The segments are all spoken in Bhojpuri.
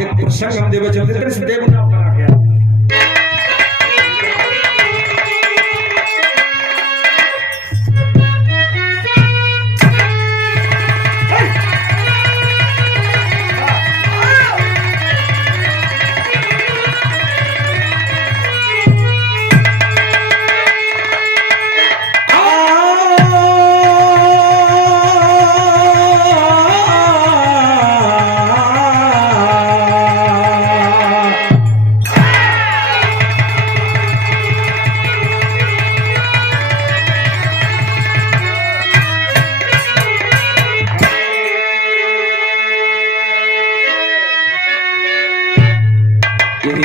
एक प्रसंग हम देवे चलते हैं, से देव नाम बना गया।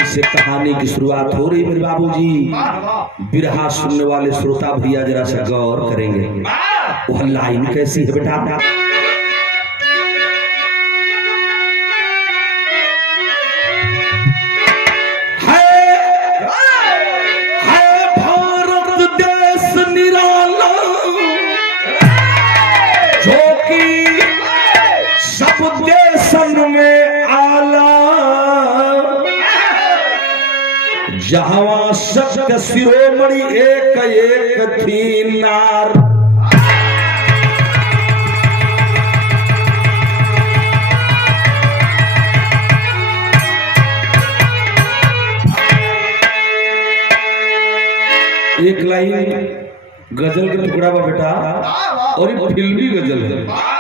से कहानी की शुरुआत हो रही मेरे बाबूजी। बिरहा सुनने वाले श्रोता भैया जरा सा गौर करेंगे, वह लाइन कैसी है बेटा। भारत देश निराला जो कि सब देशन में आला, जहाँ सत्य शिरोमणि एक एक थी नार। एक लाइन गजल का टुकड़ा बा बेटा, और ये फिल्मी गजल है।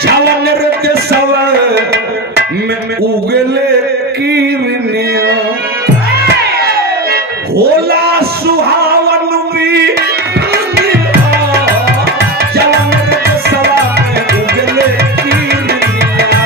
जवन हृदय सव में उगले किरनिया, होला सुहावन भी जवन हृदय सव में उगले किरनिया।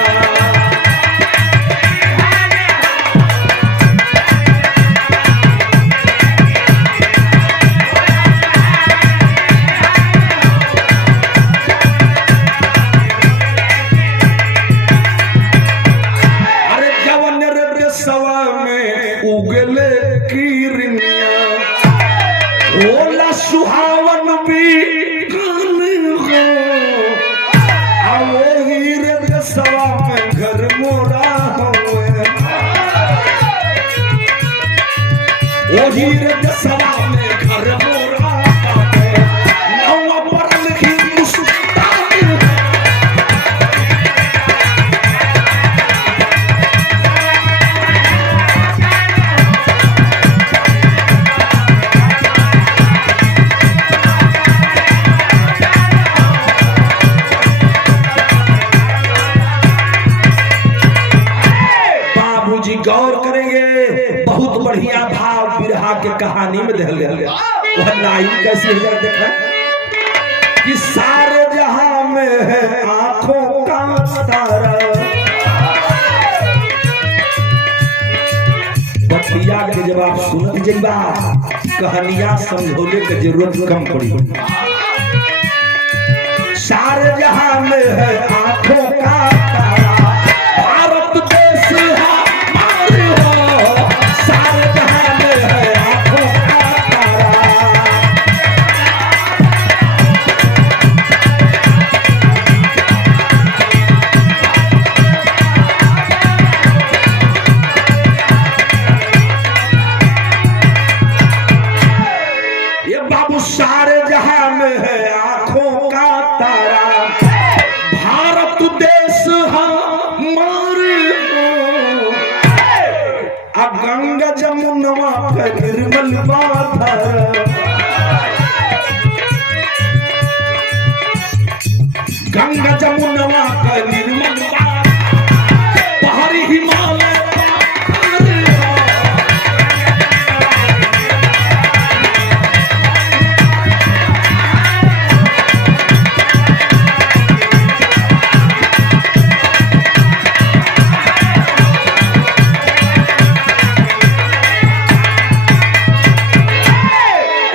उगले किरनिया होला सुहावन भी वो हीरे दसवा में घर मोरा हुए, वो हीरे दसवा में घर मोरा नवा परल हिंदुस्तान। गौर करेंगे, बहुत बढ़िया भाव बिरहा के कहानी में दहल गया। वह लाइन कैसी है जरा देखना कि सारे जहां में है आंखों का तारा, बतिया के जब आप सुनत जइबा कहानियां समझोले के जरूरत कम पड़ी। सारे जहां में है आंखों का तारा, भारत देश है सारे जहां में है आंखों का तारा, भारत देश हमारे गंगा जमुनवा का निर्मल बाधारा। गंगा जमुनवा का निर्मल पहाड़ी हिमालय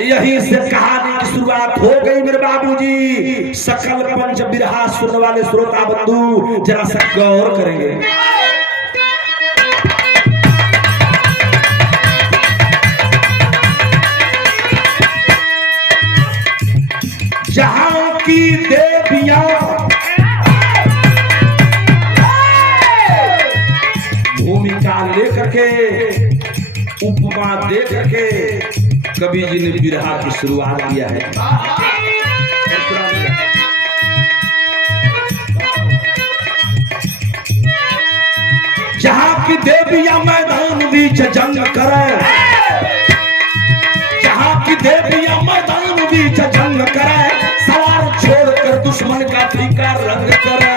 यहीं से कहानी की शुरुआत हो गई मेरे बाबूजी। सकल पंच बिरहा सुनने वाले श्रोता बंधु जरा सा गौर करेंगे। जहां की देवियां भूमिका लेकर के उपमा दे करके कवि जी ने बिरहा की शुरुआत किया है। जहां की देवियां मैदान बीच जंग करे, जहां की देवियां मैदान बीच जंग करे, सवार छोड़कर दुश्मन का फीका रंग करे।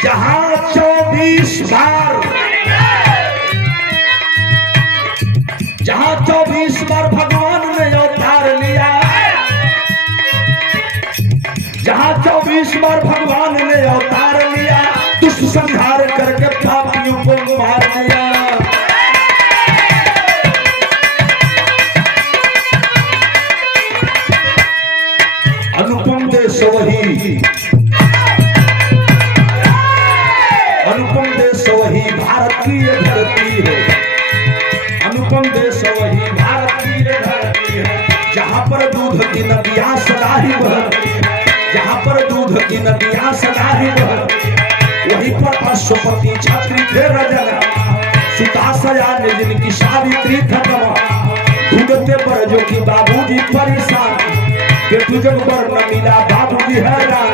जहां 24 बार भगवान ने अवतार लिया, जहां 24 बार भगवान ने अवतार लिया, दुष्ट संहार करके पापियों को मार दिया। अनुपम देश वही, अनुपम देश वही भारतीय धरती है, अनुपम देश वही भारतीय धरती है, जहां पर दूध की नदियां सदा ही बहती है, जहां पर दूध की नदियां सदा ही बहती है, वहीं पर अश्वपति छत्री थे रजना, सुता सयाने जिनकी सावित्री थकवा, ढूंढते पर जो कि बाबूजी परेशान, के तुझे पर न मिला बाबूजी हैरान,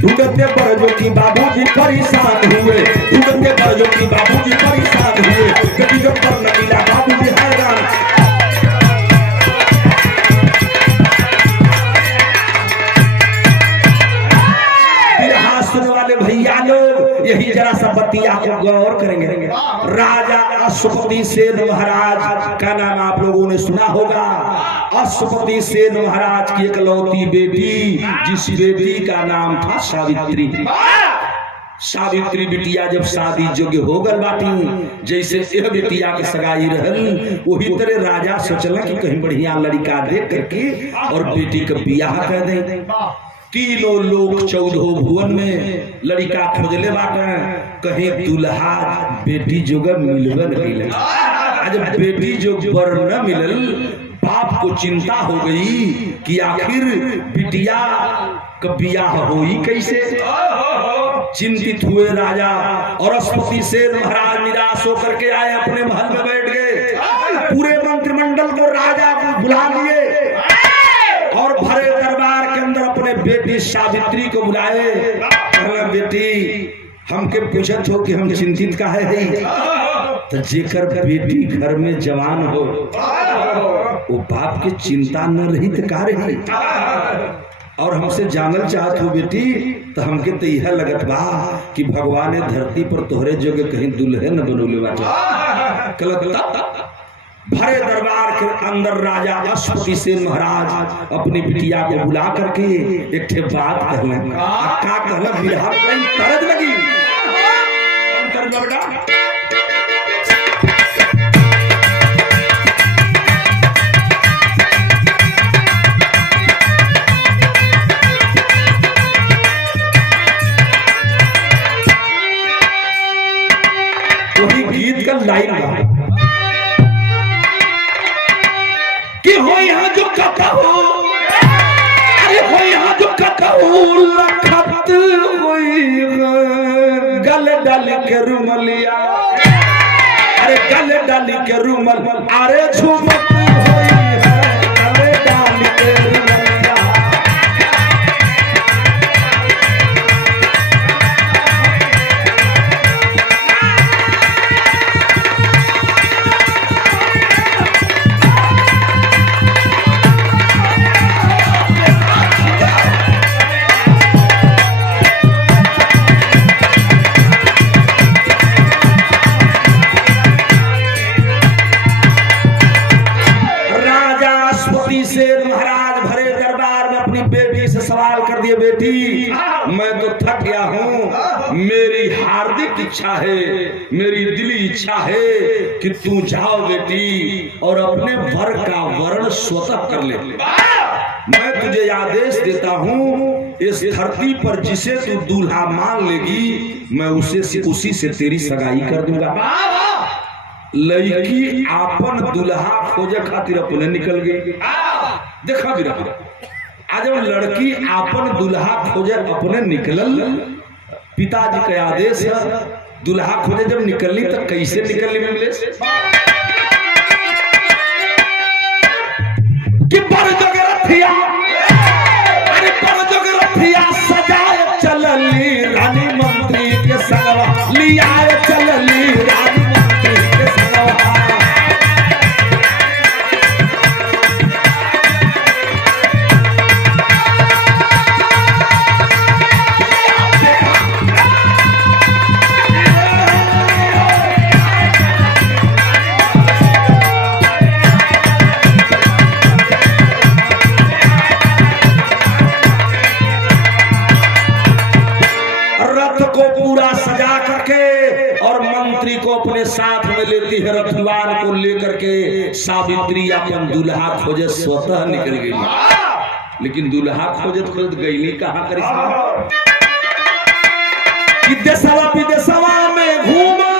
ढूंढते पर जो कि बाबूजी परेशान हुए, ढूंढते पर जो कि बाबूजी परेशान हुए, के तुझे पर न मिला बाबूजी हैरान। सुनने वाले भैया लोग यही जरा सा बतिया को गौर करेंगे। राजा अश्वपति सेन महाराज का नाम आप लोगों ने सुना होगा। अश्वपति सेन महाराज की इकलौती बेटी, जिस बेटी का नाम था सावित्री। सावित्री बिटिया जब शादी योग्य हो गल बाटी, जैसे यह बिटिया के सगाई रहल, वही तरह राजा सोचला कि कहीं बढ़िया लड़का देख करके और बेटी का बियाह कर दें। तीनों लोग 14 भुवन में लड़का खोजले बाटे, कहीं दुल्हा बेटी जोगा मिलबे न मिले। आज बेटी जो बर न मिलल, बाप को चिंता हो गई कि आखिर बिटिया का बियाह होई कैसे। चिंतित हुए राजा और अश्वपति सेन महाराज निराश होकर के आए, अपने महल में बैठ गए। पूरे मंत्रिमंडल को राजा को बुला लिए और भरे दरबार के अंदर अपने बेटी सावित्री को बुलाए। कहला बेटी, हमके पूछत हो कि हम चिंतित काहे है, तो जेकर बेटी घर में जवान हो वो बाप के चिंता न रही तो का रही। और हमसे जानल चाहत हो बेटी, तो हमके तो यह लगत बा कि भगवान ने धरती पर तोहरे जोगे कहीं दुल्हे न बनोले बाटे। भरे दरबार के अंदर राजा अश्वपति सेन महाराज अपनी बिटिया को बुला करके एक ठे बात कहले। का कहला बिरहा में तरद लगी तरद बेटा। वही गीत का लाइन बा कि हो यहाँ जो कतहु, अरे हो यहाँ जो कतहु लखत हुई गल डाल के रुमलिया, अरे गल डाल के रुमल, अरे झुमत हुई है गल डाल के रुमलिया। इच्छा है कि तू जाओ बेटी और अपने वर का वर्ण स्वतः कर ले। मैं तुझे आदेश देता हूँ, इस धरती पर जिसे तू दूल्हा मान लेगी मैं उसी से तेरी सगाई कर दूंगा। लड़की आपन दूल्हा खोजे खातिर अपने निकल गई। देखा भी रहा, आज लड़की आपन दूल्हा खोजे अपने निकलल, पिताजी का आदेश है दूल्हा खोजे जब निकलनी तो कैसे निकलनी में मिले कि पर जगरथिया, अरे पर जगरथिया सजाए चलली रानी मंत्री के संगवा, लियाए चलली रानी मंत्री के संगवा। अपने साथ में लेती है, रथवान को लेकर के सावित्री अपन दूल्हा खोजे स्वतः निकल गई। लेकिन दूल्हा खोजत खोजत गईली कहां करिश्मा कि देशवा विदेशवा में घूमा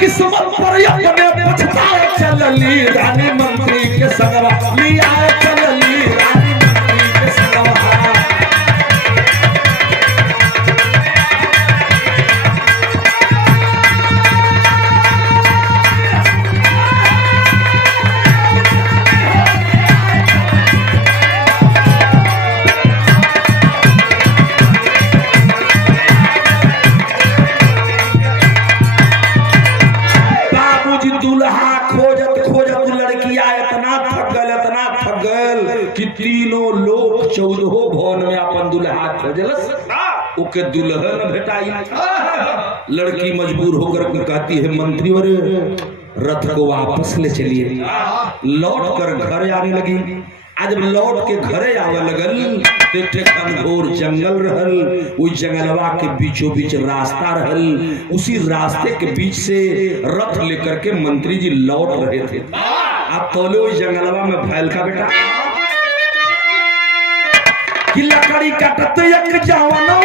किस्मत पर अपने पछताए चलली रानी मंत्री के संगवा, लियाए चलली रानी मंत्री के संगवा। कि तीनों लोग 14 भवन में अपन दुल्हा खोजलस, ओके दुल्हन भेटाई। लड़की मजबूर होकर कहती है मंत्री वर रथ को वापस ले चलिए। लौट कर घर आने लगी। आज जब लौट के घरे आवे लगल तो घनघोर जंगल रहल, उस जंगलवा के बीचों बीच रास्ता रहल। उसी रास्ते के बीच से रथ लेकर के मंत्री जी लौट रहे थे। आप तोले उस जंगलवा में भैल का बेटा कि लकड़ी काटत एक जवाना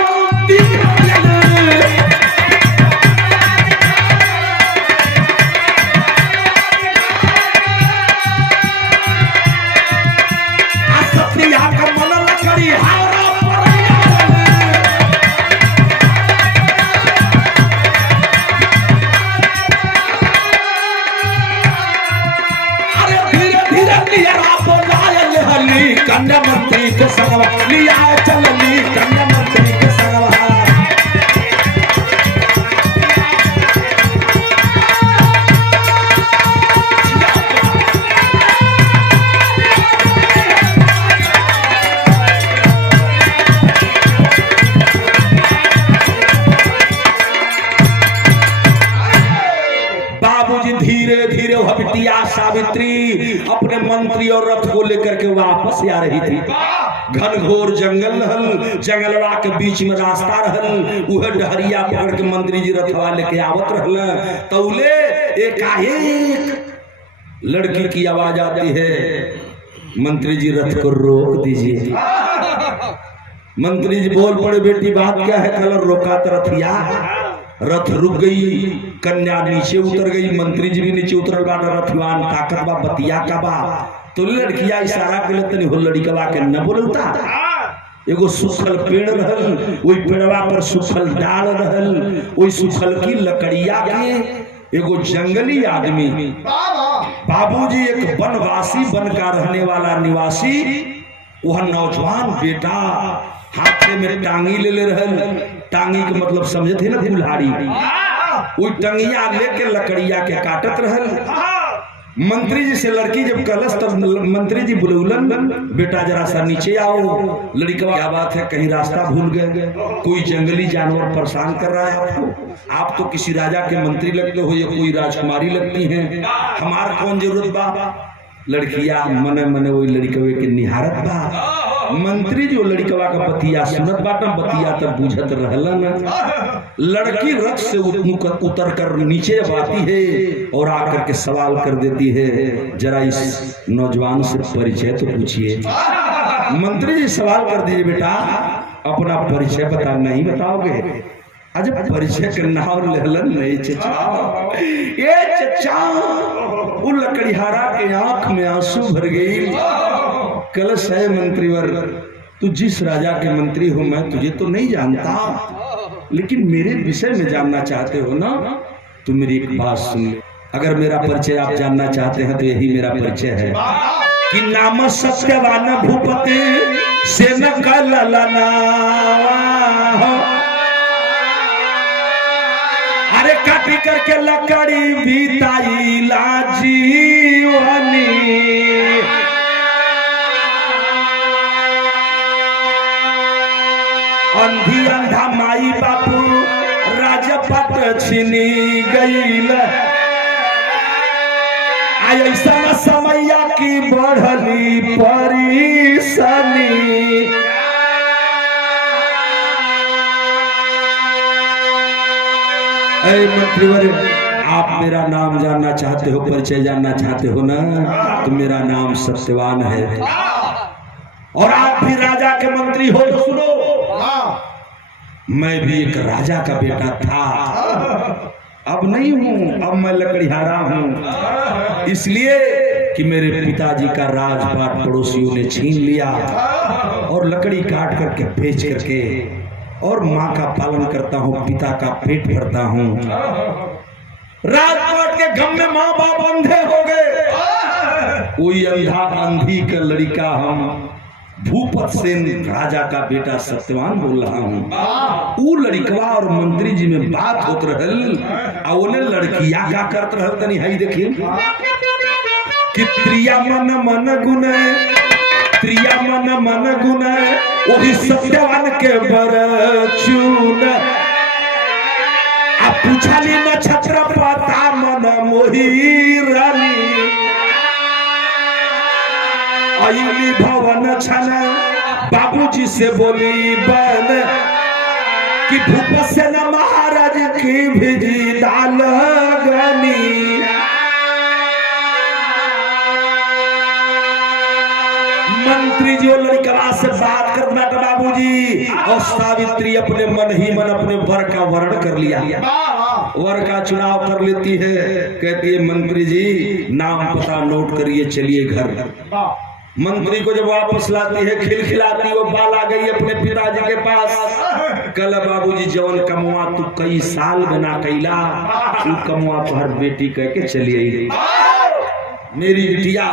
सत्रिया का मन लकड़ी हारा अरे धीरे धीरे लिया बोलायल हली कन्या मंत्री के संगवा, लिया चलली कन्या मंत्री के संगवा। बाबूजी धीरे धीरे बिटिया सावित्री अपने मंत्री और रथ को लेकर के वापस आ रही थी। घनघोर जंगल रहल, जंगलवा के बीच में रास्ता रहल। उहे डहरिया पकड़ के मंत्री जी रथवा लेके आवत रहल। तौले एकाएक लड़की की आवाज आती है, मंत्री जी रथ को रोक दीजिए। मंत्री जी बोल पड़े, बेटी बात क्या है? कलर रोका तो रथिया। रथ रुक गई, कन्या नीचे उतर गई, मंत्री जी भी नीचे उतर बा। रथवान ताकत बा, बतिया का बा। तो लड़किया इशारा के लिए तनी हो लड़कवा के न बोलता। एगो सुखल पेड़ रहल, वही पेड़वा पर सुखल डाल रहल, वही सुखल की लकड़िया के एगो जंगली आदमी, बाबूजी एक वनवासी, वन का रहने वाला निवासी, वह नौजवान बेटा हाथे में टांगी ले रहल। टांगी के मतलब समझे थे ना, कुल्हाड़ी। वो टंगिया लेके लकड़िया के काटत रहल। मंत्री जी से लड़की जब कलश तब मंत्री जी बुलौलन, बेटा जरा सा नीचे आओ। लड़का क्या बात है, कहीं रास्ता भूल गए, कोई जंगली जानवर परेशान कर रहा है आपको, आप तो किसी राजा के मंत्री लगते हो या कोई राजकुमारी लगती हैं, हमार कौन जरूरत बा। लड़किया मने मने वही लड़कवे के निहारत बा। मंत्री जो लड़कवा का बतिया सुनत बाटा, बतिया तब बुझत रहलन। लड़की रथ से उतर कर नीचे आती है और आकर के सवाल कर देती है, जरा इस नौजवान से परिचय तो पूछिए। मंत्री जी सवाल कर दीजिए, बेटा अपना परिचय बता। नहीं बताओगे? अजब परिचय का नाम लेलन नहीं चचा। ये चचा वो लकड़ीहारा के आंख में आंसू भर गई। कलश है मंत्रीवर, तू जिस राजा के मंत्री हो मैं तुझे तो नहीं जानता, लेकिन मेरे विषय में जानना चाहते हो ना, तो मेरी एक बात सुन ले। अगर मेरा परिचय आप जानना चाहते हैं तो यही मेरा परिचय है कि नाम सत्यवान भूपति से न कलना। अरे काटी करके लकड़ी बीताई लाजीवनी, अंधी अंधा माई बापू राजपट छिनी गईल। ऐसा समैया की बढ़ली परेशानी। मंत्रीवर आप मेरा नाम जानना चाहते हो, परिचय जानना चाहते हो ना, तो मेरा नाम सत्यवान है और आप भी राजा के मंत्री हो तो सुनो, मैं भी एक राजा का बेटा था, अब नहीं हूं, अब मैं लकड़ीहारा हूं, इसलिए कि मेरे पिताजी का राजपाट पड़ोसियों ने छीन लिया और लकड़ी काट करके बेच करके और माँ का पालन करता हूँ, पिता का पेट भरता हूँ। राजपाट के गम में माँ बाप अंधे हो गए, कोई अंधा अंधी का लड़का हम भूपत सेन राजा का बेटा सत्यवान बोल रहा हूँ। वो लड़कवा और मंत्री जी में बात होत रहल, और लड़किया क्या करत रहल तनी हई देखिए कि त्रिया मन मन गुण, त्रिया मन मन गुण वही सत्यवान के बरचून। अब पूछली नक्षत्र पता मन मोही रानी, अली भवन छन बाबूजी से बोली बन कि भूप से न महाराज की भिजी दाल गनी। मंत्री जी लड़का से बात कर बैठा बाबूजी, और सावित्री अपने मन ही मन अपने वर का वर्ण कर लिया, वर का चुनाव कर लेती है। कहती है मंत्री जी नाम पता नोट करिए, चलिए घर। मंत्री को जब वापस लाती है खिलखिलाती, वो बाल आ गई अपने पिताजी के पास। कल बाबूजी जवन कमुआ तू कई साल बना कैला, तू कमुआ पर बेटी कह के चली आई। मेरी बिटिया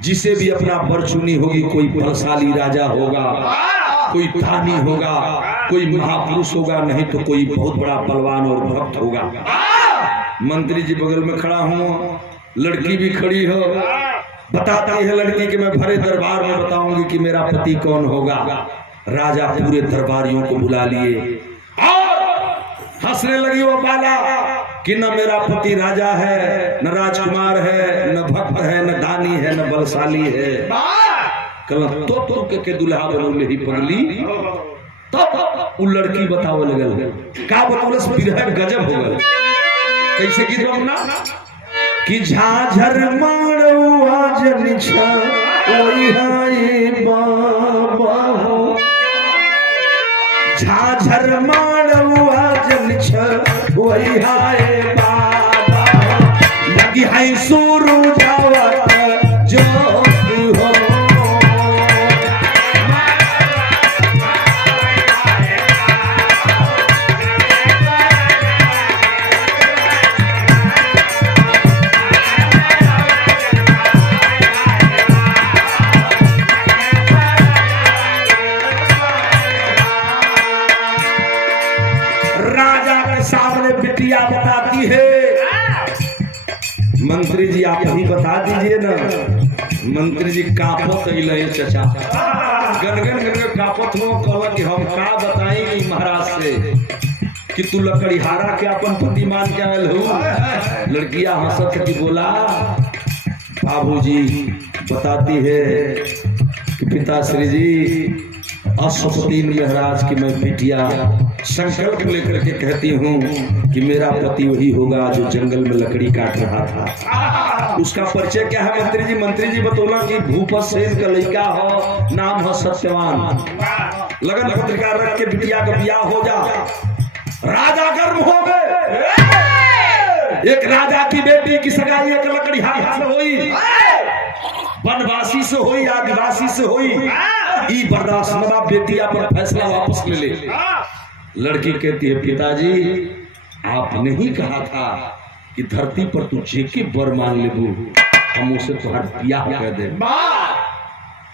जिसे भी अपना बर चुनी होगी, कोई बलशाली राजा होगा, कोई दानी होगा, कोई महापुरुष होगा, नहीं तो कोई बहुत बड़ा बलवान और भक्त होगा। मंत्री जी बगल में खड़ा हूँ, लड़की भी खड़ी हो, बताती है लड़की कि मैं भरे दरबार में बताऊंगी कि मेरा पति कौन होगा। राजा पूरे दरबारियों को बुला लिए और हंसने लगी वो बाला कि न मेरा पति राजा है, न राजकुमार है, न भक्त है, न दानी है, न बलशाली है। कल तो के दुल्हा बनौले ही पगली। तब वो लड़की बताओ लगल का बतौलस, बिरह गजब हो गल। कैसे गीत बना कि झाझर मारवा जन छ ओई हाय बाबा हो, झाझर मारवा जन छ ओई हाय बाबा हो, लगी है सुरु जावत जो हो। मंत्री जी आप ही बता दीजिए ना। मंत्री जी कापत अइले चचा, गनगन गनगन कापत हो, कहला कि हम का बताई महाराज से कि तू लकड़ीहारा के अपन पति मान के आयल हो। लड़कियां हंसत की बोला बाबूजी बताती है कि पिताश्री जी अशुभतीन महाराज की मैं बिटिया संकल्प लेकर के कहती हूँ कि मेरा पति वही होगा जो जंगल में लकड़ी काट रहा था। उसका परिचय क्या है मंत्री जी? मंत्री जी बतौला कि भूपत सेन का लड़का हो, नाम है सत्यवान। लगन पत्रिका रख के बिटिया का ब्याह हो जा। राजा गर्म हो गए। एक राजा की बेटी की सगाई एक लकड़ीहारा से हुई, वनवासी से हुई, आदिवासी से हुई। ई बर्दाश्त नवा बेटी अपन फैसला वापस ले ले। लड़की कहती है पिताजी आपने ही कहा था कि धरती पर तू जेके बर मान लेबू हम उसे तुम्हारा ब्याह कर दे।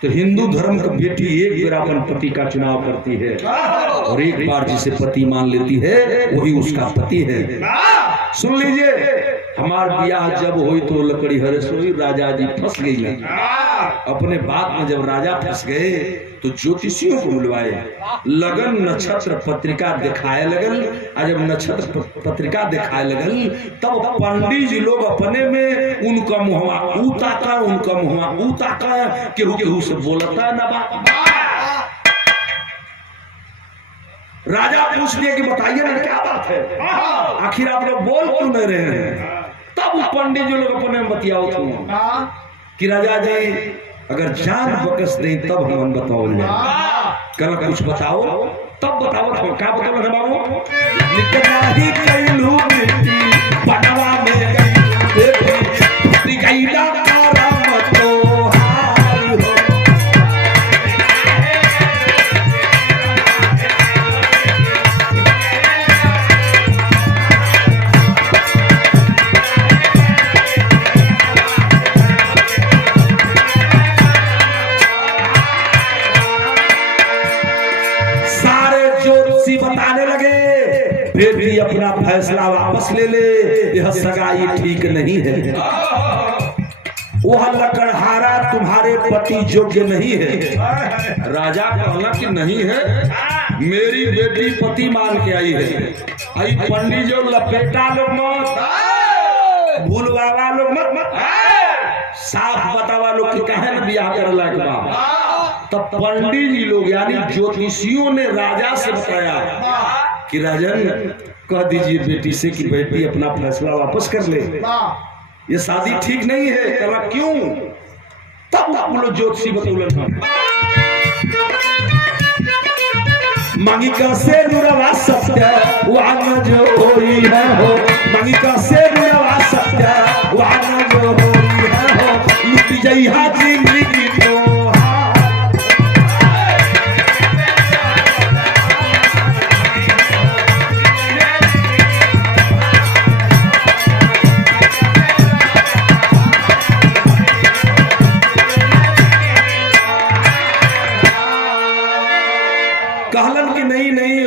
तो हिंदू धर्म का बेटी एक बार अपन पति का चुनाव करती है और एक बार जिसे पति मान लेती है वही उसका पति है। सुन लीजिए, हमार ब्याह जब हुई तो लकड़ी हरे सोई, राजा जी फंस गई। अपने बात में जब राजा फंस गए तो ज्योतिषियों को बुलवाए, लगन नक्षत्र पत्रिका दिखाए लगल। और जब नक्षत्र पत्रिका दिखाए लगल तब पंडित जी लोग अपने में उनका मुहवा ऊता का, उनका मुहवा ऊता का, केहू केहू से बोलता ना बा। राजा पूछ लिया कि बताइए ना क्या बात है, आखिर आप लोग बोल क्यों नहीं रहे हैं? तब पंडित जी लोग अपने में बतियाओ कि राजा जी अगर जान बकस दें तब हम बताओ कल कुछ बताओ तब बताओ। तो क्या बताओ ना बाबू? निकनाही कैलू बेटी बनवा में गई गईला तारा मतो हार हो। बताने लगे बेटी अपना फैसला वापस ले ले, यह सगाई ठीक नहीं है। वह लकड़हारा तुम्हारे पति योग्य नहीं है। राजा कहला कि नहीं है, मेरी बेटी पति मान के आई है। आई पंडित जो लपेटा लोग मत, भूलवावा लोग मत, साफ बतावा लोग कि काहे न ब्याह करला के बा। तब पंडित जी लोग यानी ज्योतिषियों ने राजा से बताया कि राजन कह दीजिए बेटी से कि बेटी अपना फैसला वापस कर ले, ये शादी ठीक नहीं है। कहला क्यों? तब वो लोग ज्योतिषी बतौलन मांगी का से नुरवा सत्य वाना जो होई है हो, मांगी का से नुरवा सत्य वाना जो होई है हो, लुट जाई हाजी मिली तो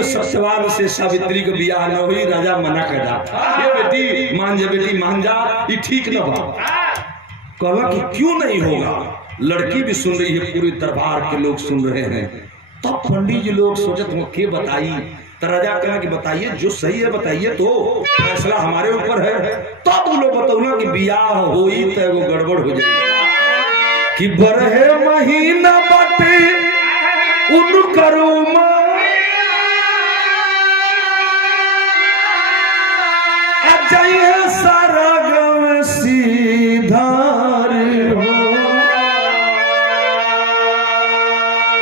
सत्यवान से सावित्री का ब्याह न हुई। राजा मना कर दा, ये बेटी मान जा, बेटी मान जा, ये ठीक न बा। कहला कि क्यों नहीं होगा? लड़की भी सुन रही है, पूरे दरबार के लोग सुन रहे हैं। तब पंडित जी लोग सोचत हो के बताई। तो राजा कहना कि बताइए, जो सही है बताइए, तो फैसला हमारे ऊपर है। तब वो लोग बतौना कि ब्याह होई तो वो गड़बड़ हो जाए कि बरहे महीना बाटे उन करो सारा गव सीधार हो।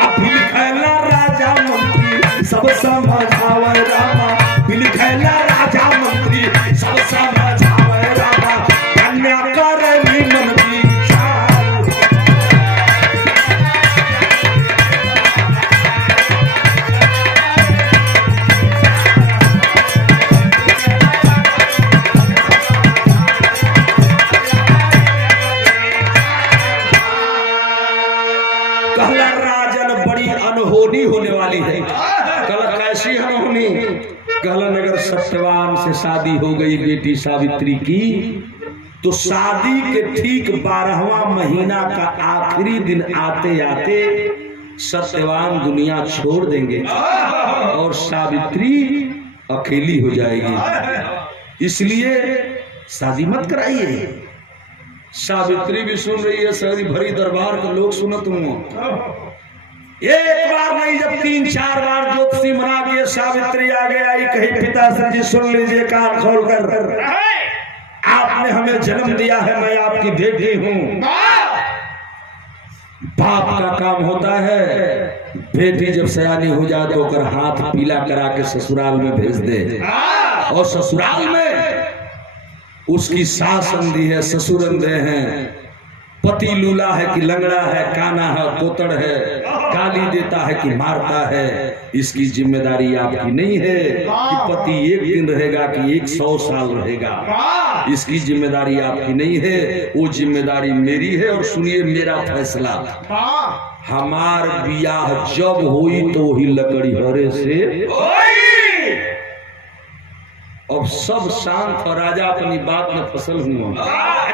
अब लिखला राजा मंत्री सब समझावे रामा, लिखला राजा मंत्री सब समझावे रामा, कन्या करे मन की होने वाली है। कल कैसी अनहोनी? कहलन अगर सत्यवान से शादी हो गई बेटी सावित्री की तो शादी के ठीक 12वां महीना का आखिरी दिन आते आते सत्यवान दुनिया छोड़ देंगे और सावित्री अकेली हो जाएगी। इसलिए शादी मत कराइए। सावित्री भी सुन रही है, सारी भरी दरबार के लोग सुनत हूँ। एक बार नहीं जब 3-4 बार ज्योतिषी मना के सावित्री आगे आई, कही पिताश्री जी सुन लीजिए कान खोल कर, आपने हमें जन्म दिया है, मैं आपकी बेटी हूँ। बाप का काम होता है बेटी जब सयानी हो जाए तो कर हाथ पीला करा के ससुराल में भेज दे, और ससुराल में उसकी सास अंधी है, ससुर अंधे हैं, पति लूला है कि लंगड़ा है, काना है, कोतड़ है, गाली देता है कि मारता है। इसकी जिम्मेदारी आपकी नहीं है कि पति एक दिन रहेगा कि 100 साल रहेगा। इसकी जिम्मेदारी आपकी नहीं है, वो जिम्मेदारी मेरी है। और सुनिए मेरा फैसला, हमार बियाह जब हुई तो ही लकड़ी हरे से। अब सब शांत और राजा अपनी बात में फसल हुआ।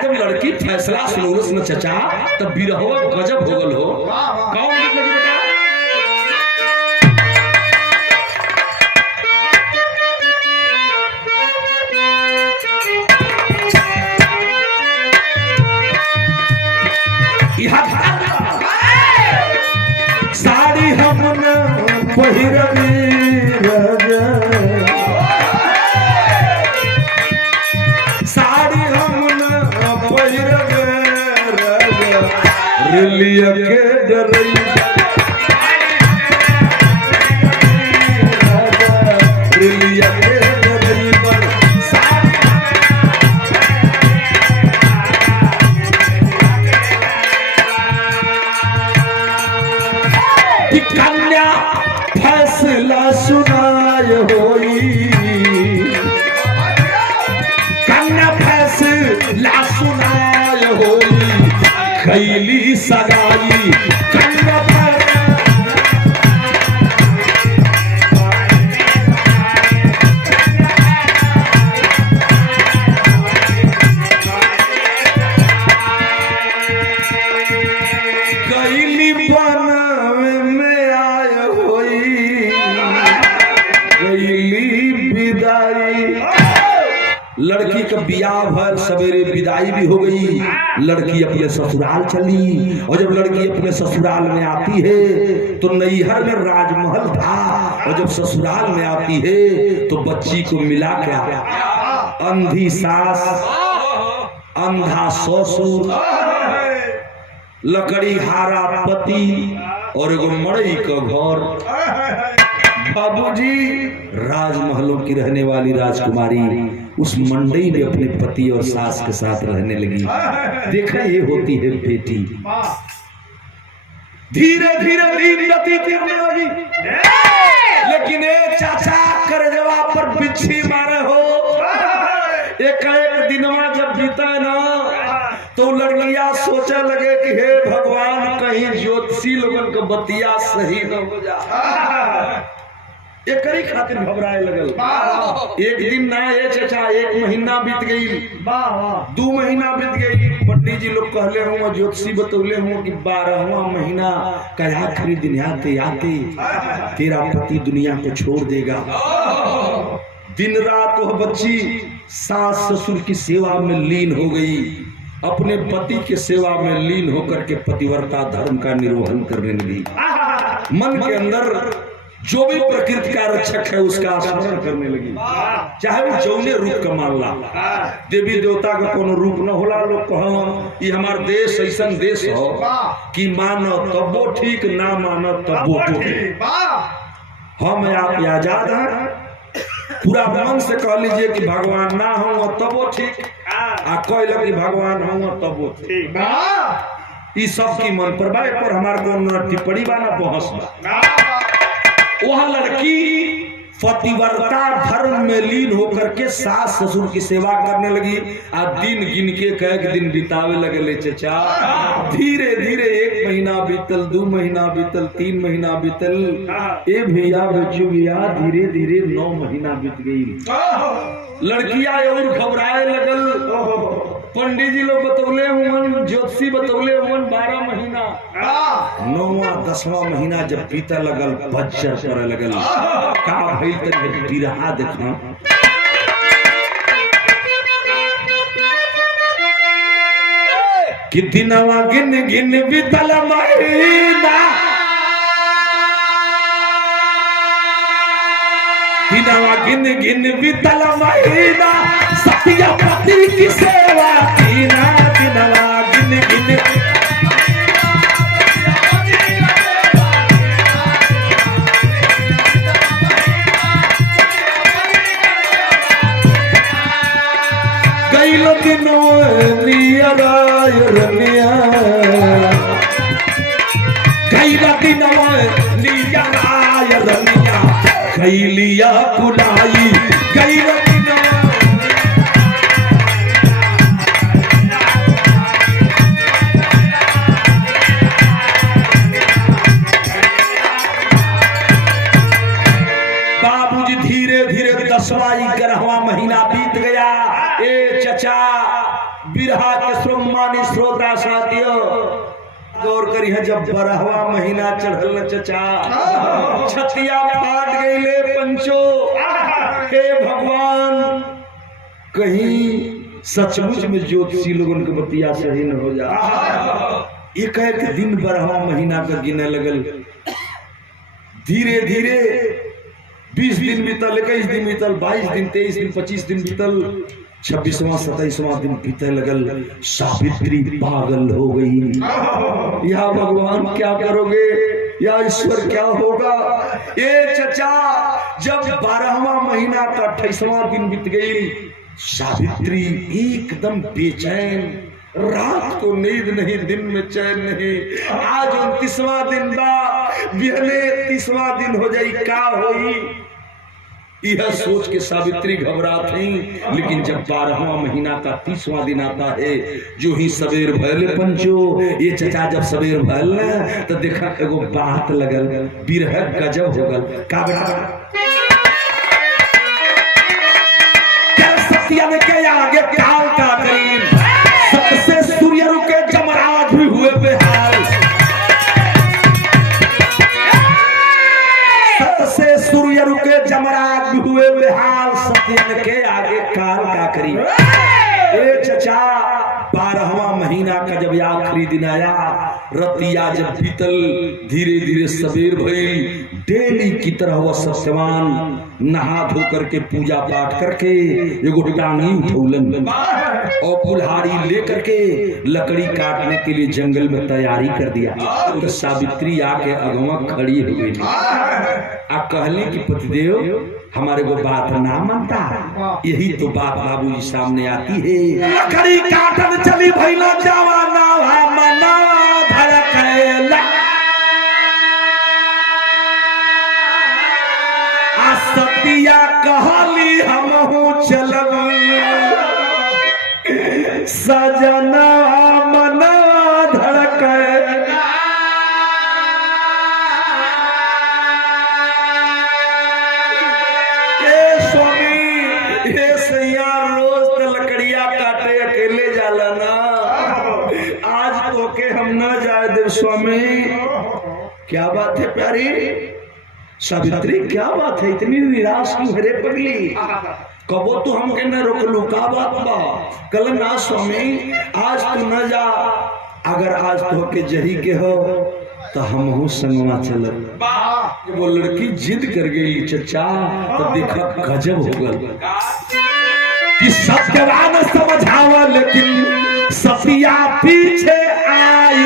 जब लड़की फैसला सुनोलस न चचा तब बिरहवा गजब हो गल हो। कौन लगी बेटा? साड़ी हमने पहिरवी रिलिया के डरई रिलिया के डरई पर कन्या फैसला सुनाय होई, कन्या फैसला सुनाय होई, खैली सगाई कन्या कैली बन में आय होई, कैली विदाई। लड़की का ब्याह भर सवेरे विदाई भी हो गई, लड़की अपने ससुराल चली। और जब लड़की अपने ससुराल में आती है तो नैहर में राजमहल था, और जब ससुराल में आती है तो बच्ची को मिला क्या, अंधी सास, अंधा ससुर, लकड़ी हारा पति और एगो मड़ई का घर। बाबूजी राजमहलों की रहने वाली राजकुमारी उस मंडई में अपने पति और सास के साथ रहने लगी। देखा ये होती है बेटी। धीरे धीरे दिन व्यतीत होने लगी, लेकिन एक चाचा करजवा पर बिच्छी मारे हो। एक दिनवा जब बीता ना तो लड़कियां सोचा लगे कि हे भगवान कहीं ज्योतिषी लोगन का बतिया सही न हो जा। एक खातिर घबराए लगल। एक दिन ना ये चचा, 1 महीना बीत गई, 2 महीना बीत गई। पंडित जी लोग कहले हूँ, ज्योतिषी बतौले हूँ कि 12वां महीना का आखिरी दिन आते आते तेरा पति दुनिया को छोड़ देगा। दिन रात वह बच्ची सास ससुर की सेवा में लीन हो गई, अपने पति के सेवा में लीन होकर के पतिव्रता धर्म का निर्वहन करने लगी। मन के अंदर जो भी प्रकृति का रक्षक है उसका स्मरण करने लगी, चाहे वो जौने रूप का मान ला। देवी देवता का कोनो रूप न होला। लोग कहो ये हमार देश ऐसा देश हो कि मानो तबो ठीक, ना मानो तबो ठीक। हम आप आजाद हैं, पूरा मन से कह लीजिए कि भगवान ना हो तबो ठीक, आ कहल कि भगवान हो तबो ठीक। इस सब की मन पर बाय पर हमारे को टिप्पणी बा ना बहस बा। वह लड़की पतिव्रता धर्म में लीन होकर के सास ससुर की सेवा करने लगी। आ दिन गिन के कई दिन बितावे लगे चचा। धीरे धीरे 1 महीना बीतल, 2 महीना बीतल, 3 महीना बीतल, ए भैया बच्चू भैया धीरे धीरे 9 महीना बीत गई। लड़कियां और घबराए लगल पंडित जी लोग बतौले हुए, ज्योतिषी बतौले हुए 12 महीना, 9वां 10वां महीना जब बीता लगल बच्चर करे लगल का भइल तक बिरहा देखा कि दिनवा गिन गिन बीतल महीना, दिनवा गिन गिन बीतल महीना, सत्यपति की सेवा कीना, दिनवा गिन गिन कैलो दिनों नियरा रनिया, कैला दिनों नियरा रनिया, कैलिया कुलाई कैला दिनों। बाबूजी धीरे धीरे 10वां 11वां महीना बीत गया। ए चचा बिरहा के सम्मानित श्रोता साथियों गौर करी है, जब 12वां महीना चढ़ल न चचा छतिया फाट गईले पंचो। हे भगवान कहीं सचमुच में ज्योतिषी लोगन के बतिया सही न हो जा। एक दिन 12वां महीना का गिने लगल, धीरे धीरे 20 दिन बीतल, 21 दिन बीतल, 22 दिन, 23 दिन, 25 दिन बीतल, 26वां 27वां दिन बीते लगल। सावित्री पागल हो गई। या भगवान क्या करोगे, या ईश्वर क्या होगा। ए चचा जब 12वां महीना का 28वां दिन बीत गई, सावित्री एकदम बेचैन, रात को नींद नहीं, दिन में चैन नहीं। आज 29वां दिन बा, बिहने 30वां दिन हो जाई, का होई यह सोच के सावित्री घबरा थी। लेकिन जब 12वां महीना का 30वां दिन आता है, जो ही सवेर भैल पंचो, ये चचा जब सवेर भैल तो देखा एगो बात लगल, बिरह गजब हो गल। का बेटा सत्या के आगे काल का करीन, सबसे सूर्य रुके जमराज भी हुए बेहाल, सबसे सूर्य रुके जमराज भी हुए बेहाल, सत्यन के आगे काल का करी। ए चचा 12वां महीना का जब आखिरी दिन आया, रतिया जब बीतल, धीरे धीरे सवेर भई, डेली की तरह वह सत्यवान नहा धो करके पूजा पाठ करके एगो टांगी उठौलन और कुल्हाड़ी लेकर के लकड़ी काटने के लिए जंगल में तैयारी कर दिया। तो सावित्री आके अगवा खड़ी हो गई आ कहली कि पतिदेव हमारे को बात ना मानता। यही तो बात बाबूजी सामने आती है। लकड़ी काटन चली भैला जवाना मना धड़केला, सतिया कहली हमहू चलब, सजना मना धड़केला। रोज तो लकड़िया काटे अकेले जाला ना, आज तो के हम न जाए देव स्वामी। क्या बात है प्यारी सावित्री, क्या बात है, इतनी निराश क्यों हरे पगली। कबो तो हमके न रोकलू, का बात बा। कल ना स्वामी आज तू न जा, अगर आज तो के जही के हो तो हम संगवा चलब। वो लड़की जिद कर गई चचा, तो देखा गजब हो गल कि सत्यवान समझावा, लेकिन सतिया पीछे आई।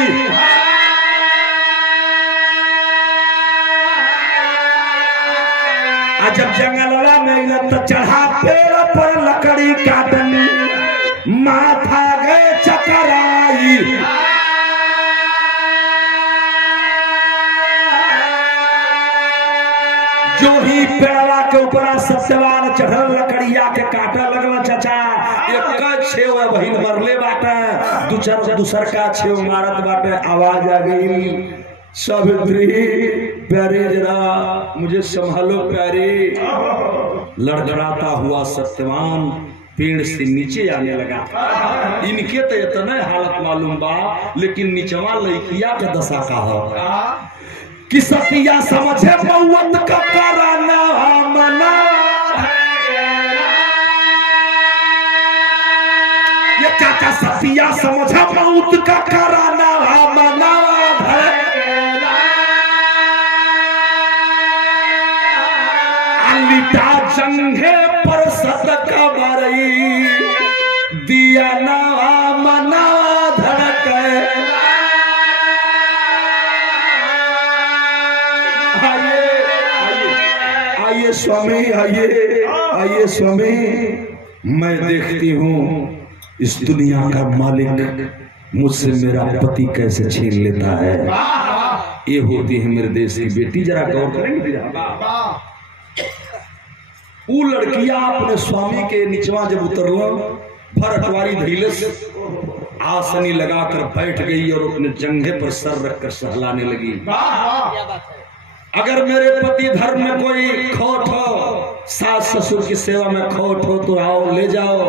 जब जंगलवा में तो चढ़ा पेड़ पर लकड़ी काटन, माथा गए चकराई। जो ही पेड़वा के ऊपर सत्यवान चढ़ल लकड़िया के काटा लगल चचा, एक छेव बहिन मरले बाटे, दूसर का छेव मारत बाटे। आवाज आ गई, सावित्री प्यारे जरा मुझे संभालो प्यारे। लड़खड़ाता हुआ सत्यवान पेड़ से नीचे आने लगा। इनके तो इतना हालत मालूम बा, लेकिन निचवा लड़किया के दशा का हो कि सतिया समझे मौत का कराना मना। ये चाचा सतिया समझे मौत का कराना मना। लिटा जंघे पर सतक बरई दिया नवा मना धड़क। आइए स्वामी, आइए स्वामी। मैं देखती हूँ इस दुनिया का मालिक मुझसे मेरा पति कैसे छीन लेता है। ये होती है मेरे देश की बेटी। जरा गौर करेंगे। वो लड़कियां अपने स्वामी के निचवा जब उतरलो, भर अटवारी धैले से आसनी लगाकर बैठ गई और अपने जंघे पर सर रखकर सहलाने लगी। अगर मेरे पति धर्म में कोई खोट हो, सास ससुर की सेवा में खोट हो, तो आओ ले जाओ।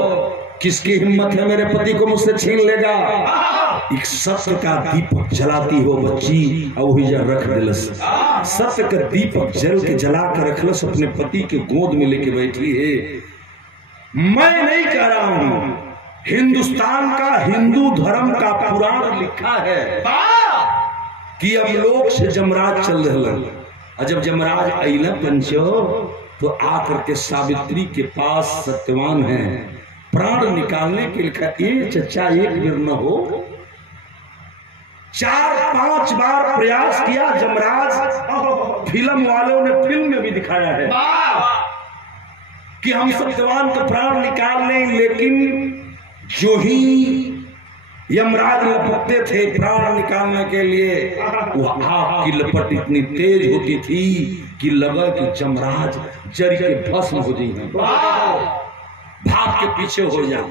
किसकी हिम्मत है मेरे पति को मुझसे छीन लेगा। एक सत्य का दीपक जलाती हो बच्ची, और वही जब रख दिलस। सत्य का दीपक जल के जला कर रखलस, अपने पति के गोद में लेके बैठी है। मैं नहीं कह रहा हूं, हिंदुस्तान का हिंदू धर्म का पुराण लिखा है कि अब लोक से जमराज चल रहे। और जब जमराज अइला पंचो, तो आकर के सावित्री के पास सत्यवान है, प्राण निकालने के लिए ये चचा एक बार न हो, 4-5 बार प्रयास किया जमराज। फिल्म वालों ने फिल्म में भी दिखाया है कि हम सत्यवान का प्राण निकाल लें, लेकिन जो ही यमराज लपकते थे प्राण निकालने के लिए, वो आग की लपट इतनी तेज होती थी कि लगा कि जमराज जरी के भस्म हो जाएंगे, भाग के पीछे हो जाए।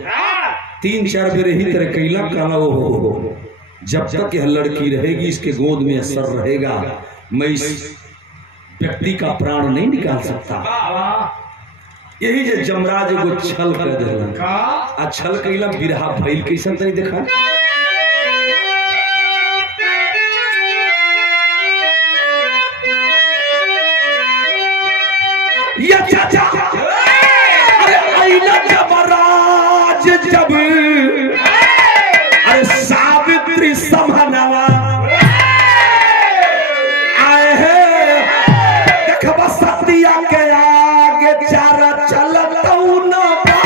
3-4 बेर ही तरह कैला कहना हो, जब तक यह लड़की रहेगी इसके गोद में असर रहेगा, मैं इस व्यक्ति का प्राण नहीं निकाल सकता। यही जो जमराज एगो छल कर दिलन, आ छल कैला बिरहा भइल कैसन तनी देखा। ये चाचा अरे आइला जमराज जब, अरे सावित्री समहनवा आए हैं, देखबा सतिया के आगे चारा चलतौ न बा।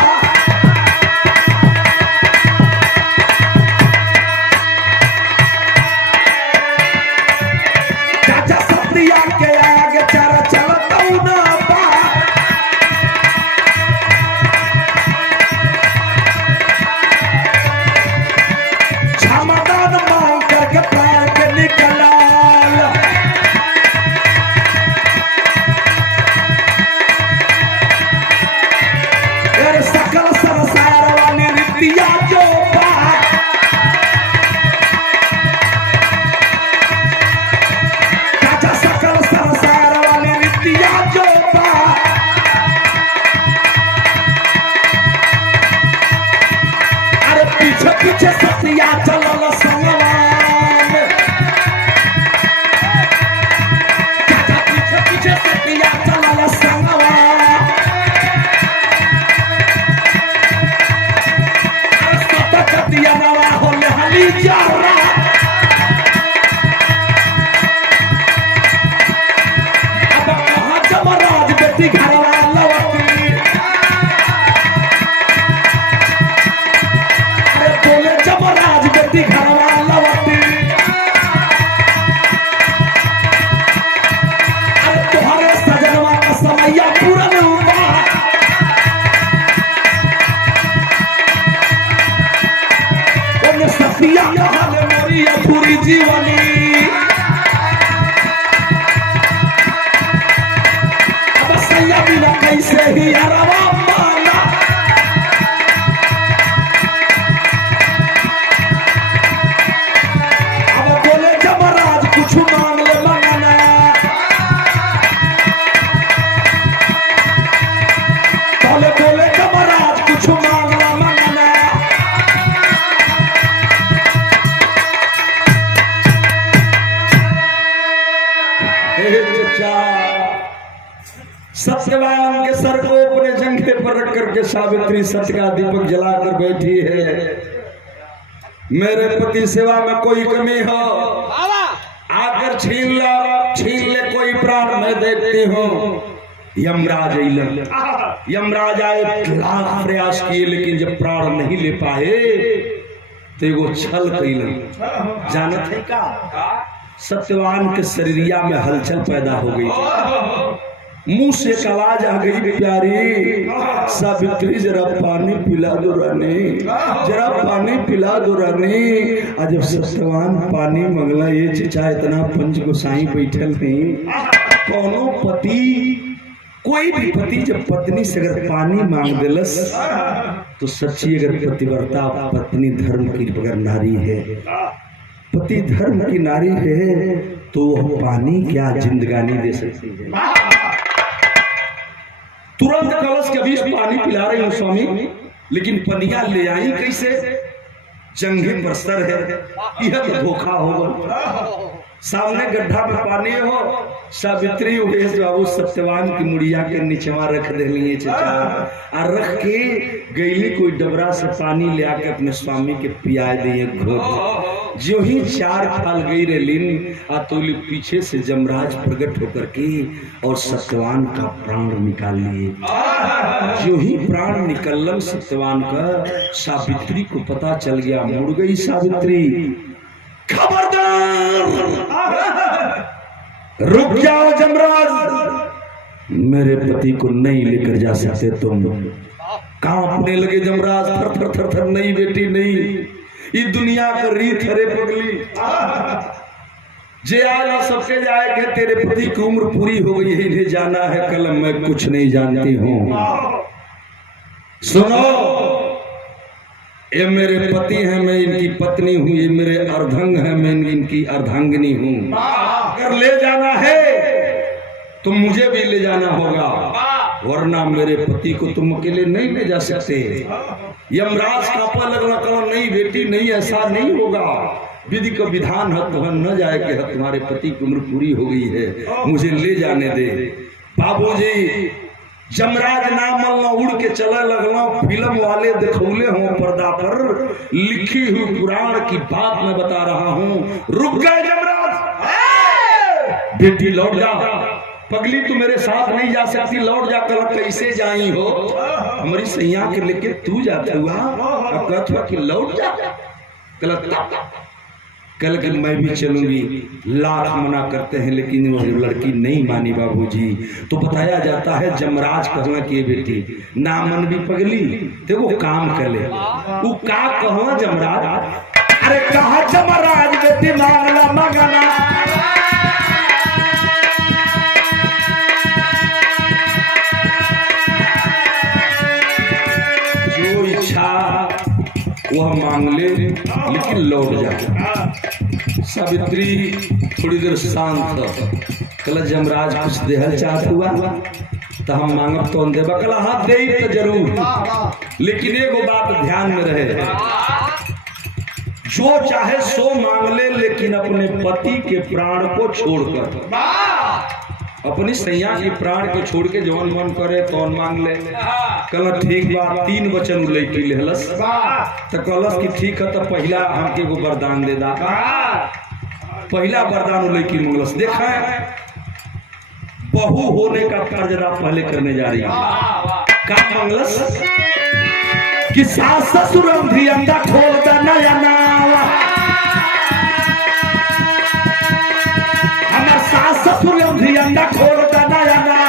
चाचा सतिया के आगे चारा चलतौ न बा। क्षमादान मांग करके प्राण के निकला। सकल संसार वाली रितिया जो चाचा, सकल संसार वाली रितिया जो अरे पीछे पीछे सतिया चलल संगवान। चाचा पीछे पीछे सतिया चलल संगवान। दिया नवा होले हली जारा, अब कहाँ जमराज बेटी घरवा लवती। अरे बोले जमराज बेटी घरवा लवती। अरे तुम्हारे सजनवा का समैया पूरन हुआ। सतिया कहले मोरी अधूरी जीवनी, अब सैया बिना कैसे ही अरवा माना। अब बोले जमराज कुछ मांग ले मंगना। बोले जमराज कुछ मांग सत्यवान के सर को अपने जंघे पर रख करके सावित्री सत्य का दीपक जलाकर बैठी है। मेरे पति सेवा में कोई कमी हो आकर छीन ले कोई प्राण मैं देखती हूँ। यमराज यमराज आए, लाख प्रयास किए लेकिन जब प्राण नहीं ले पाए तो वो छल कैलन। जानत है का सत्यवान के शरीरिया में हलचल पैदा हो गई। मुंह से एक आवाज आ गई, प्यारी सावित्री जरा पानी पिला दो रानी, जरा पानी पिला दो रानी। आज जब सत्यवान पानी मंगला, ये चिचा इतना पंच गोसाई बैठल नहीं। कौनो पति, कोई भी पति जब पत्नी से अगर पानी मांग दिलस तो सच्ची अगर पतिव्रता पत्नी धर्म की अगर नारी है, पति धर्म की नारी है तो वह पानी क्या जिंदगानी दे सकती है। तुरंत कलश के बीच पानी पिला रही हूँ स्वामी, लेकिन पनिया ले आई कैसे? जंघे पर सर है, यह तो धोखा होगा। सामने गड्ढा में पानी हो, सावित्री उमेश बाबू सत्यवान की मुड़िया के नीचवा रख दिए चचा, और रख के गईली कोई डबरा से पानी ले आके अपने स्वामी के पिया दिए घोट। जो ही चार फाल गई रेलिन आतोली पीछे से जमराज प्रकट होकर के और सत्यवान का प्राण निकाल लिए। जो ही प्राण निकलन सत्यवान का, सावित्री को पता चल गया। मुड़ गई सावित्री, खबरदार रुक जाओ जमराज, मेरे पति को नहीं लेकर जा सकते तुम। कांपने लगे जमराज, थर थर थर थर। नहीं बेटी नहीं, ये दुनिया का रीत हरे पगली। जे आला सबके जाए के तेरे पति की उम्र पूरी हो गई है, इन्हें जाना है कलम, मैं कुछ नहीं जानती हूँ। सुनो, ये मेरे पति हैं, मैं इनकी पत्नी हूँ। ये मेरे अर्धंग हैं, मैं इनकी अर्धांगिनी हूँ। अगर ले जाना है तो मुझे भी ले जाना होगा, वरना मेरे पति को तुम अकेले नहीं ले जा सकते। यमराज कांपा लगना, कहा नहीं बेटी नहीं, ऐसा नहीं होगा। विधि का विधान है, तो न जाए कि तुम्हारे पति की उम्र पूरी हो गई है, मुझे ले जाने दे। बाबूजी जमराज नाम मलना, उड़ के चले लगना। फिल्म वाले दिखौले हो पर्दा पर, लिखी हुई पुराण की बात मैं बता रहा हूँ। रुक गए जमराज, बेटी लौट जा। पगली तू मेरे साथ नहीं जा सकती, लौट जा। कल कैसे जाई हो? हमारी सैया के लेके तू जाता हुआ, अब कहत हुआ कि लौट जा। कल कि मैं भी चलूंगी। लाख मना करते हैं लेकिन वो लड़की नहीं मानी बाबूजी। तो बताया जाता है जमराज कहना कि बेटी ना मन भी पगली तो वो काम कर ले। वो का कहना जमराज? अरे कहा जमराज बेटी मांगला मगना, जो इच्छा वह मांग ले लेकिन लौट जा। सावित्री थोड़ी देर शांत कल जमराज कुछ देहल चाहत हुआ तो हम मांगब तो देवा। कल हाँ दे तो जरूर, लेकिन एगो बात ध्यान में रहे, जो चाहे सो मांग ले लेकिन अपने पति के प्राण को छोड़कर, अपनी सैया के प्राण को छोड़ के जवन मन करे तो मांग ले। कल ठीक बात, 3 वचन लड़की लेहलस तो कहलस कि ठीक है, तो पहला हमके वो वरदान दे दा। पहला वरदान लड़की मंगलस। देखा है बहू होने का फर्जदा पहले करने जा रही है। का मंगलस कि सास ससुर भी अंडा खोलता नया नावा, हमार सास ससुर भी अंडा खोलता नया ना,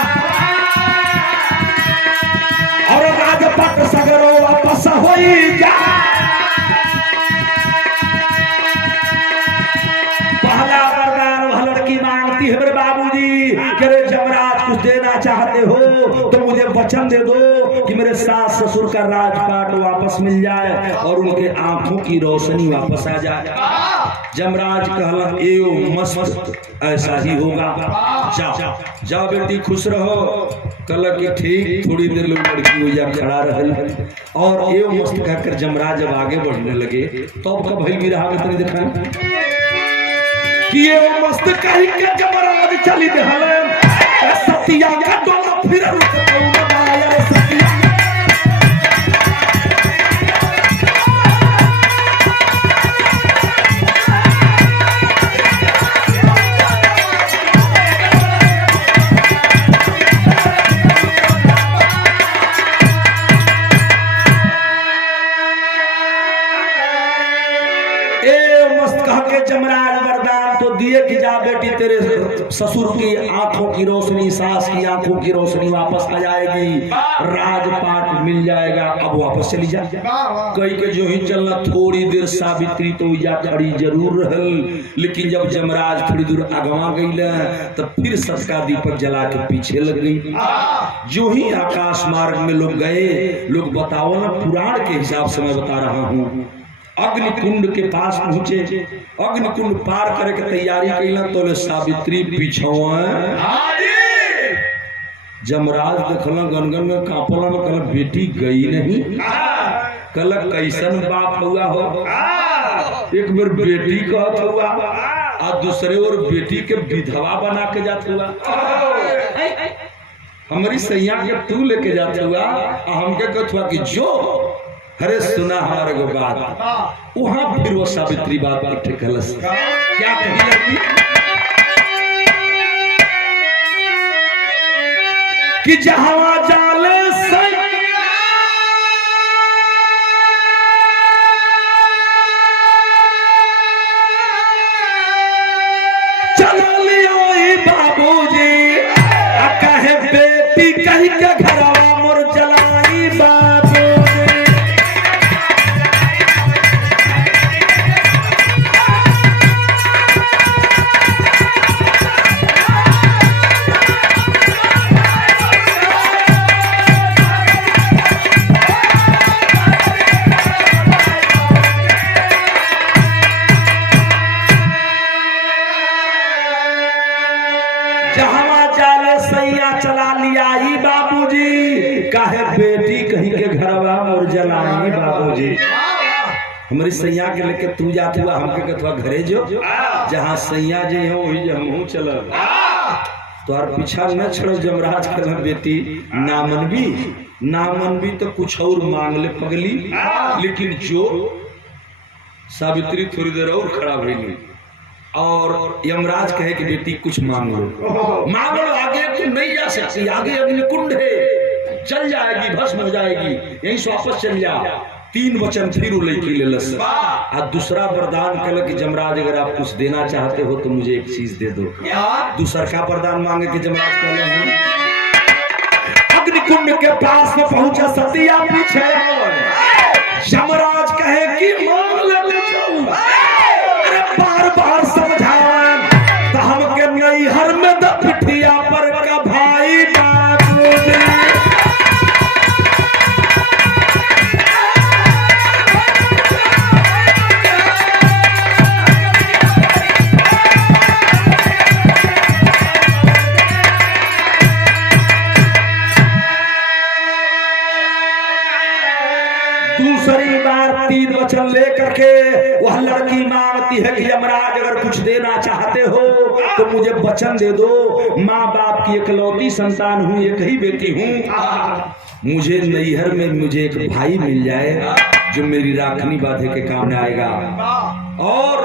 और राजपट सगरो वापस होई जा। पहला वरदान वह लड़की मांगती है, मेरे बाबूजी करे जमराज कुछ देना चाहते हो तो मुझे वचन दे दो कि मेरे सास ससुर का राजपाट वापस मिल जाए और उनके आंखों की रोशनी वापस आ जाए। जमराज कहला एओ मस्त, ऐसा ही होगा, जाओ जाओ बेटी खुश रहो। कल की ठीक थोड़ी देर लोग लड़की हुई खड़ा रहे और एओ मस्त कहकर जमराज जब आगे बढ़ने लगे तो अब कब भी रहा तनी देखा कि एओ मस्त कहीं के जमराज चली दे। सतिया का डोला फिर सतिया जमराज वरदान तो दिए कि जा बेटी तेरे ससुर की आंखों की रोशनी, सास की आंखों की रोशनी वापस आ जाएगी, राजपाट मिल जाएगा, अब वापस चली जा। कई के जो ही चलना थोड़ी देर सावित्री तो या खड़ी जरूर रहल, लेकिन जब जमराज थोड़ी दूर अगवा गई तो फिर सबका दीपक जला के पीछे लग गई। जो ही आकाश मार्ग में लोग गए, लोग बताओ ना, पुराण के हिसाब से मैं बता रहा हूँ, अग्निकुंड के पास पहुंचे, अग्निकुंड पार करे के तैयारी कैला तो सावित्री पीछवा जमराज देखल गनगन में कांपला में कल बेटी गई नहीं, कल कैसन बाप हुआ हो, एक बार बेटी कहत हुआ और दूसरे और बेटी के विधवा बना के जात हुआ, हमारी सैया के तू लेके जात हुआ, हमके कहत हुआ कि जो अरे सुना हमारे को बात, वहां फिर वो सावित्री बात क्या कही लड़की कि जहां जाले चलो लियो बाबूजी कहे बेटी कही के घरवा मोर जलाई बाबू हमारी सैया के लेके तू जात हुआ, हमके कहतवा घरे जो जहाँ सैया जे हो वही जे हमहू चलब, तोर पीछा न छड़ो। जमराज कहला बेटी नामनबी तो कुछ और मांग ले पगली, लेकिन जो सावित्री थोड़ी देर और खड़ा भइली और यमराज कहे कि बेटी कुछ मांग लो, आगे तुम नहीं जा सकती, आगे अग्निकुंड है, चल जाएगी, भस्म हो जाएगी, यहीं से वापस चल जा। 3 वचन फिर उलैकी ले लस और दूसरा वरदान कहला कि जमराज अगर आप कुछ देना चाहते हो तो मुझे एक चीज दे दो। दूसरा का वरदान मांगे कि जमराज कहले अग्निकुंड के पास में पहुंचा सतिया पीछे, जमराज कहे कि मांग ले कुछ, अरे बार-बार समझावा तो हमके नैहर में द पिठिया पर का भाई लेकर के वह लड़की मांगती है कि यमराज अगर कुछ देना चाहते हो तो मुझे वचन दे दो, माँ बाप की इकलौती संतान हूँ, एक ही बेटी हूँ, मुझे नैहर में मुझे एक भाई मिल जाए जो मेरी राखनी बांधे के काम में आएगा और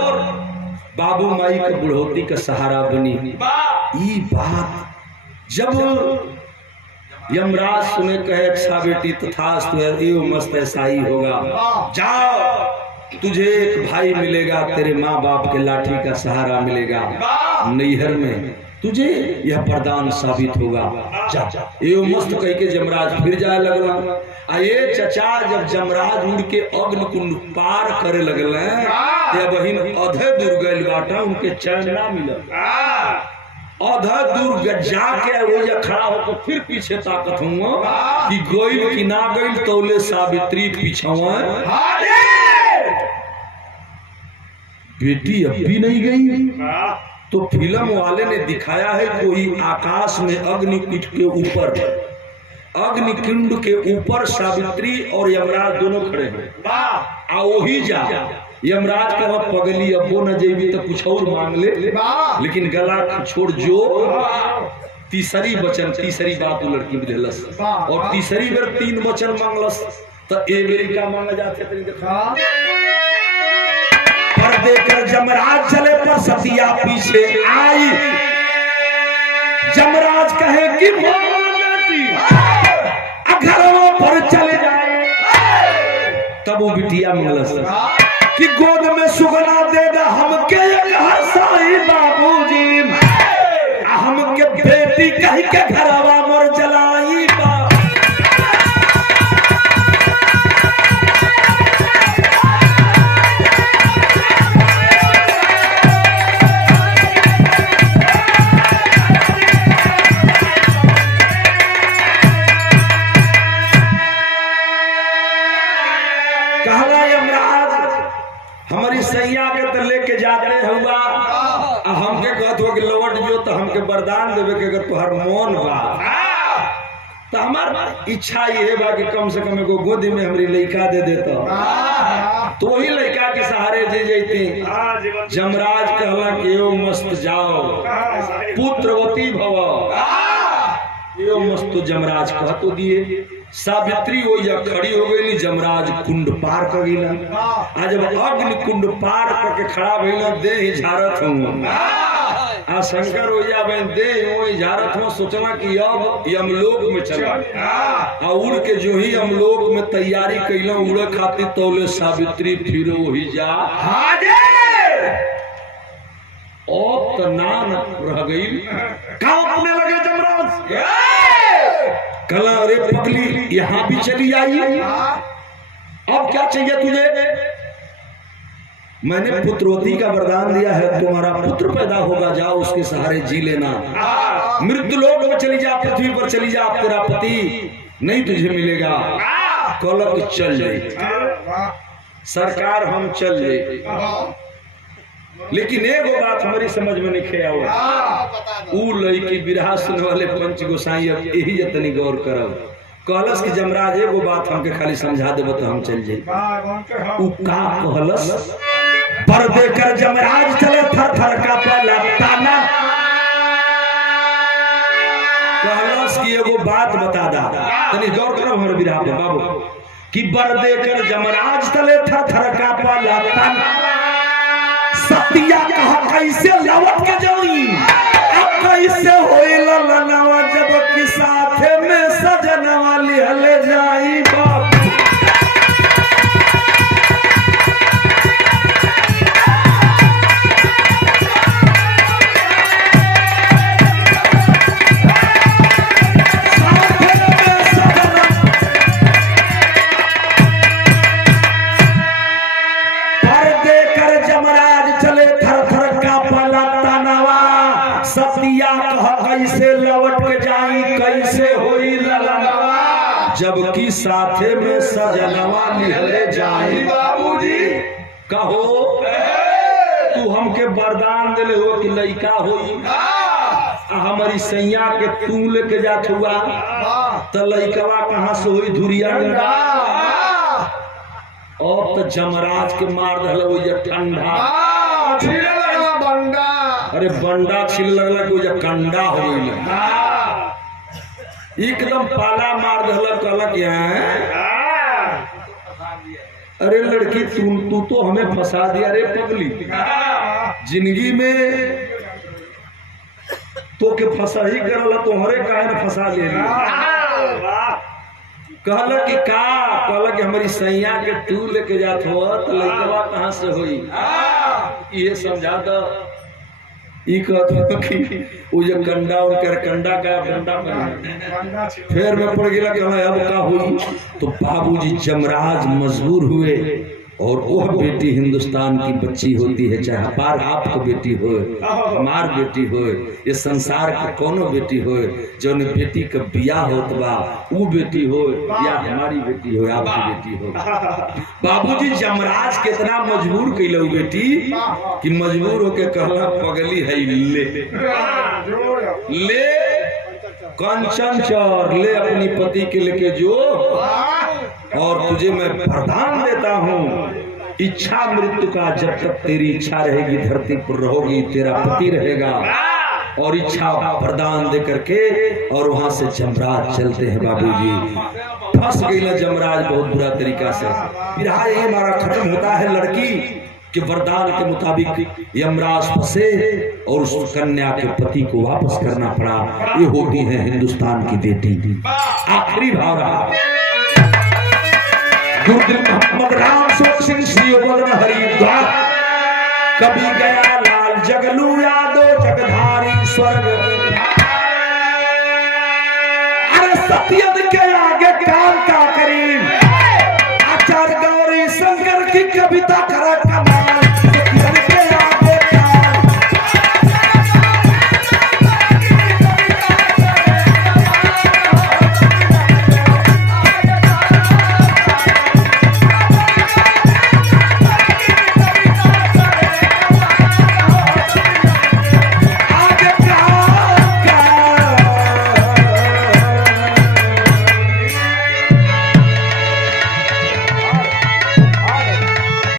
बाबू माई का बुढ़ौती का सहारा बनी। ये बात जब यमराज सुने कहे अच्छा बेटी तथास्तु है, मस्त ऐसा ही होगा, जाओ तुझे एक भाई मिलेगा, तेरे माँ बाप के लाठी का सहारा मिलेगा, नैहर में तुझे यह वरदान साबित होगा, जा। ये मस्त कह के जमराज फिर जाए लगला। ये चचा जब जमराज उड़ के अग्निकुंड पार करे लगल अधे दूर गए बाटा, उनके चैन ना मिला, आधा दूर जाके वो खड़ा होकर फिर पीछे ताकत हूँ कि गई कि ना गई, तौले सावित्री पीछवा बेटी अब भी नहीं गई। तो फिल्म वाले ने दिखाया है कोई आकाश में अग्निकुंड के ऊपर, अग्निकुंड के ऊपर सावित्री और यमराज दोनों खड़े हैं, आ वही जा यमराज का पगली अब वो न जेबी तो कुछ और मांग ले, लेकिन गला छोड़ जो तीसरी वचन तीसरी बात वो लड़की में दिलस और तीसरी बेर 3 वचन मांगलस तो ए बेरी का मांगा जाते तनी देखा पर देकर जमराज चले पर सतिया पीछे आई जमराज कहे कि बेटी घरों पर चले जाए तब वो बिटिया मंगलस कि गोद में सुगना दे दा हमके हसाई बाबूजी हमके बेटी कह के घरवा मोर जलाई बा हमारी सैया के तो लेके जाते हुआ हमके कहत हो कि लौट जो तो हमके वरदान देवे के अगर तुहार मन बा तो हमार इच्छा ये बा कि कम से कम एगो गोदी में हमारी लड़का दे देता तो वही लड़का के सहारे जे जैते जमराज कहला कि यो मस्त जाओ पुत्रवती भव यो मस्त जमराज कह तो दिए सावित्री हो या खड़ी हो गई जमराज कुंड पार कर गई आज जब अग्नि कुंड पार करके खड़ा भइला दे झारत हूँ आ शंकर हो जा दे वो झारत हूँ सोचना कि अब यमलोक में चला आ उड़ के जो ही यमलोक में तैयारी कैला उड़े खातिर तौले सावित्री फिर वही जा और तनान रह गई कहाँ अपने लगे जमराज कला अरे पगली यहाँ भी चली आई अब क्या चाहिए तुझे मैंने पुत्रवती का वरदान दिया है तुम्हारा पुत्र पैदा होगा जाओ उसके सहारे जी लेना मृत्यु लोक में चली जा पृथ्वी पर चली जा तेरा पति नहीं तुझे मिलेगा कलक चल जाए सरकार हम चल जाए लेकिन एक बात हमारी समझ में नहीं आया ऊ लड़की बिरहा सुनने वाले पंच गोसाई अब यही जतनी गौर करब कहलस कि जमराज एगो बात हमके खाली समझा देब तो हम चल जाए ऊ का कहलस पर देकर जमराज चले थर थर का पहला ताना कहलस कि एगो बात बता दा तनी गौर करो हमर बिरहा पे बाबू कि बर देकर जमराज चले थर थर का पहला ताना सतिया कहा कैसे लौट के जाई अब कैसे होइल लनवा जब कि साथे में सजनवा लिहले जाई बाप कैसे लौट के जाई कैसे होई ललनवा जबकि साथे में सजनवा निहले जाई बाबूजी कहो तू हमके वरदान दिले हो कि लड़का होई हमारी सैया के तू लेके जात हुआ तो लड़कवा कहाँ से होई धुरिया और तो जमराज के मार दहल हो ठंडा अरे बंडा छिल लगला कि जब कंडा हो गई एकदम पाला मार दहला कहला क्या अरे लड़की तू तो हमें फंसा दिया रे पगली जिंदगी में तो के फंसा ही करला तोहरे काहे न फंसा ले कहला कि का कहला कि हमारी सैया के तू लेके जात हो तो लड़कवा कहाँ से होई ये समझा दो ई कहत कि वो जो कंडा और कर कंडा का डंडा पर फिर में पड़ गया कहला अब का हुई तो बाबूजी जमराज मजबूर हुए और वह बेटी हिंदुस्तान की बच्ची होती है चाहे हमार आपको बेटी हो हमार बेटी हो ये संसार की कोनो बेटी हो जो बेटी का बियाह होत बा वो बेटी हो या हमारी बेटी हो आपकी बेटी हो बाबूजी जमराज कितना मजबूर कैलू बेटी कि मजबूर होके कहला पगली है ले कंचन चौर ले अपनी पति के लेके जो और तुझे मैं वरदान देता हूँ इच्छा मृत्यु का जब तक तेरी इच्छा रहेगी धरती पर रहोगी तेरा पति रहेगा और इच्छा वरदान दे करके और वहां से जमराज चलते हैं बाबूजी। फंस गई ना जमराज बहुत बुरा तरीका से। विरहा ये हमारा खत्म होता है लड़की के वरदान के मुताबिक यमराज फंसे और उस कन्या के पति को वापस करना पड़ा। ये होती है हिंदुस्तान की बेटी। आखिरी भाव रहा गुरुदेव मोहम्मद राम सिंह श्री हरिद्वार। कभी गया लाल जगलू यादव जगधारी स्वर्ग। अरे सत्यद के आगे काल का करीम आचार्य गौरी शंकर की कविता करा